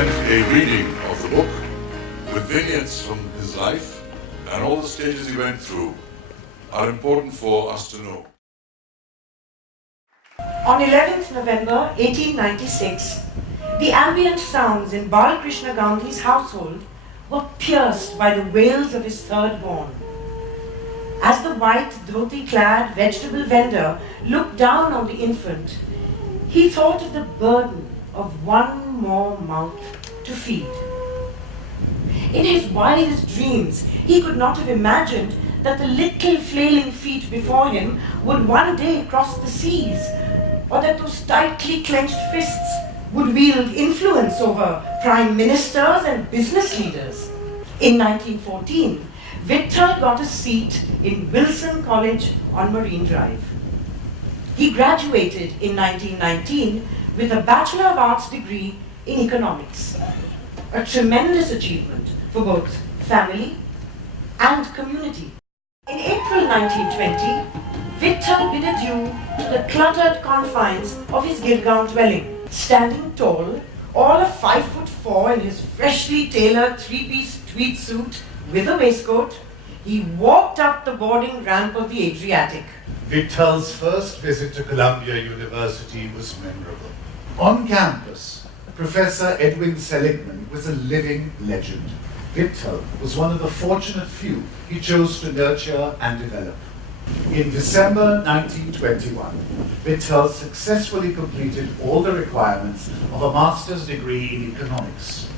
present a reading of the book with vignettes from his life, and all the stages he went through are important for us to know. On 11th November 1896, the ambient sounds in Balkrishna Gandhi's household were pierced by the wails of his third born. As the white dhoti-clad vegetable vendor looked down on the infant, he thought of the burden of one more mouth to feed. In his wildest dreams, he could not have imagined that the little flailing feet before him would one day cross the seas, or that those tightly clenched fists would wield influence over prime ministers and business leaders. In 1914, Vithal got a seat in Wilson College on Marine Drive. He graduated in 1919 with a Bachelor of Arts degree in economics, a tremendous achievement for both family and community. In April 1920, Vithal bid adieu to the cluttered confines of his Girgaon dwelling. Standing tall, all of 5'4" in his freshly tailored three-piece tweed suit with a waistcoat, he walked up the boarding ramp of the Adriatic. Vithal's first visit to Columbia University was memorable. On campus, Professor Edwin Seligman was a living legend. Vithal was one of the fortunate few he chose to nurture and develop. In December 1921, Vithal successfully completed all the requirements of a master's degree in economics.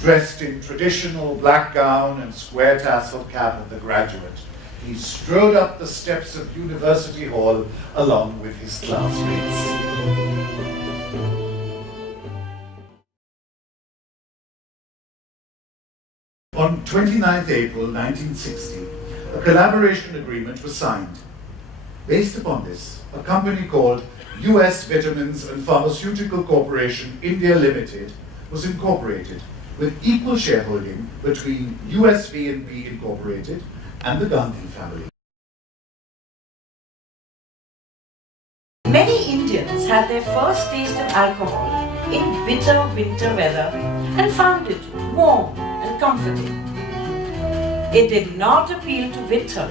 Dressed in traditional black gown and square tassel cap of the graduate, he strode up the steps of University Hall along with his classmates. On 29th April 1960, a collaboration agreement was signed. Based upon this, a company called US Vitamins and Pharmaceutical Corporation India Limited was incorporated with equal shareholding between US V&P Incorporated and the Gandhi family. Many Indians had their first taste of alcohol in bitter winter weather and found it warm and comforting. It did not appeal to Vithal.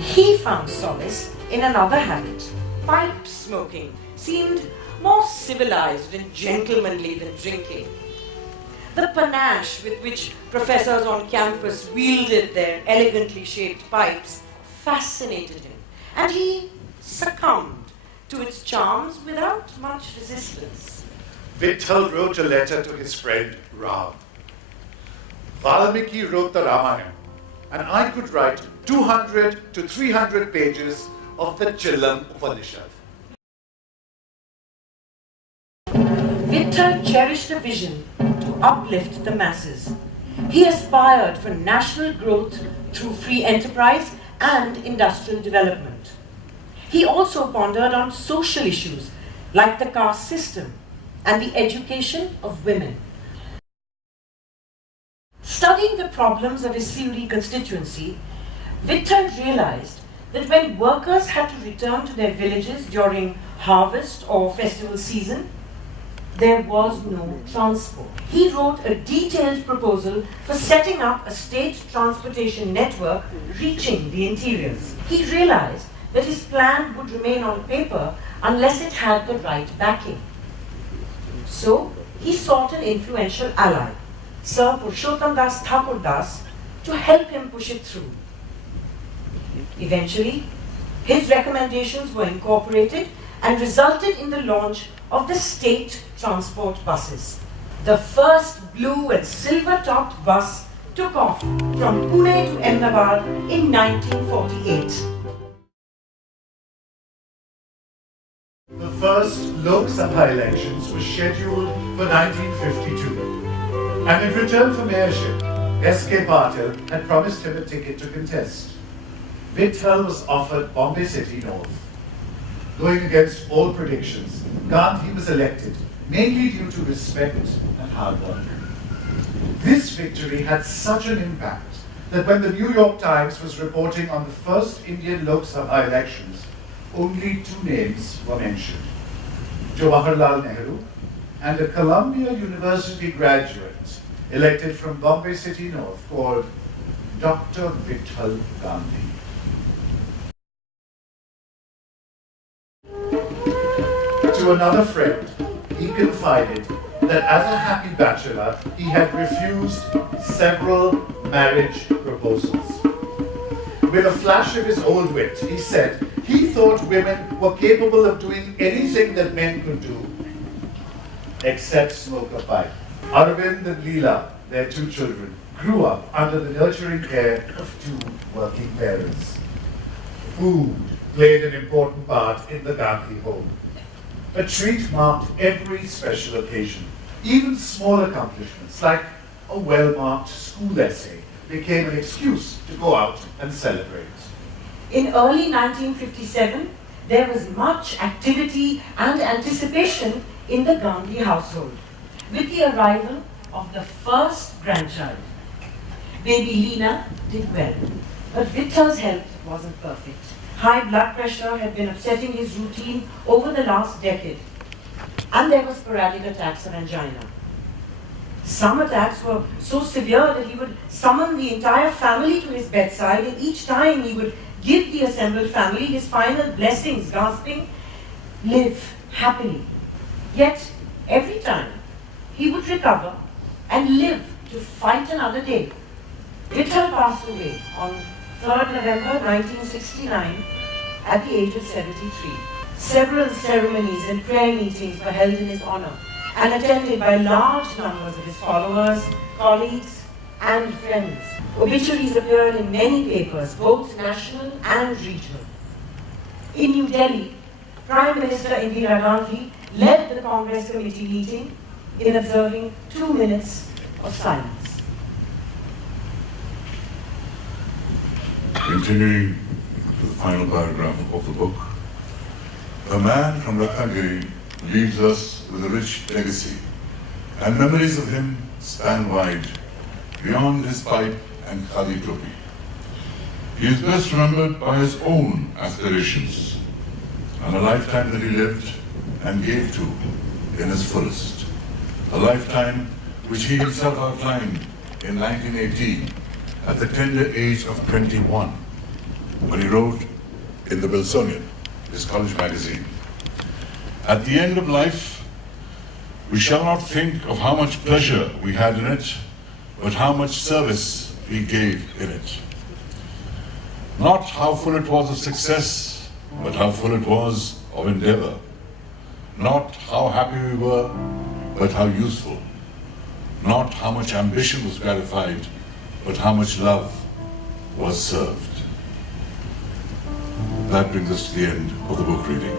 He found solace in another habit. Pipe smoking seemed more civilized and gentlemanly than drinking. The panache with which professors on campus wielded their elegantly shaped pipes fascinated him, and he succumbed to its charms without much resistance. Vithal wrote a letter to his friend Ram. Valmiki wrote the Ramayana, and I could write 200 to 300 pages of the Chillam Upanishad. Vithal cherished a vision to uplift the masses. He aspired for national growth through free enterprise and industrial development. He also pondered on social issues like the caste system and the education of women. Studying the problems of his Sindhi constituency, Vithal realized that when workers had to return to their villages during harvest or festival season, there was no transport. He wrote a detailed proposal for setting up a state transportation network reaching the interiors. He realized that his plan would remain on paper unless it had the right backing. So he sought an influential ally, Sir Purushottam Das Thakur Das, to help him push it through. Eventually, his recommendations were incorporated and resulted in the launch of the state transport buses. The first blue and silver-topped bus took off from Pune to Ahmedabad in 1948. The first Lok Sabha elections were scheduled for 1952, and in return for mayorship, S.K. Patil had promised him a ticket to contest. Vithal was offered Bombay City North. Going against all predictions, Gandhi was elected, mainly due to respect and hard work. This victory had such an impact that when the New York Times was reporting on the first Indian Lok Sabha elections, only two names were mentioned: Jawaharlal Nehru and a Columbia University graduate elected from Bombay City North called Dr. Vithal Gandhi. To another friend, he confided that as a happy bachelor, he had refused several marriage proposals. With a flash of his old wit, he said he thought women were capable of doing anything that men could do, except smoke a pipe. Arvind and Leela, their two children, grew up under the nurturing care of two working parents. Food played an important part in the Gandhi home. A treat marked every special occasion. Even small accomplishments, like a well-marked school essay, became an excuse to go out and celebrate. In early 1957, there was much activity and anticipation in the Gandhi household with the arrival of the first grandchild. Baby Leena did well, but Vithal's health wasn't perfect. High blood pressure had been upsetting his routine over the last decade, and there were sporadic attacks of angina. Some attacks were so severe that he would summon the entire family to his bedside, and each time he would give the assembled family his final blessings, gasping, "Live happily." Yet, every time, he would recover and live to fight another day. Vithal passed away on 3rd November 1969 at the age of 73. Several ceremonies and prayer meetings were held in his honor and attended by large numbers of his followers, colleagues, and friends. Obituaries appeared in many papers, both national and regional. In New Delhi, Prime Minister Leena Gandhi led the Congress Committee meeting in observing 2 minutes of silence. Continuing to the final paragraph of the book, a man from Ratnagiri leaves us with a rich legacy, and memories of him span wide, beyond his pipe and khadi topi. He is best remembered by his own aspirations and a lifetime that he lived and gave to in his fullest. A lifetime which he himself outlined in 1918 at the tender age of 21, when he wrote in the Wilsonian, his college magazine, "At the end of life, we shall not think of how much pleasure we had in it, but how much service we gave in it. Not how full it was of success, but how full it was of endeavor. Not how happy we were, but how useful. Not how much ambition was gratified, but how much love was served." That brings us to the end of the book reading.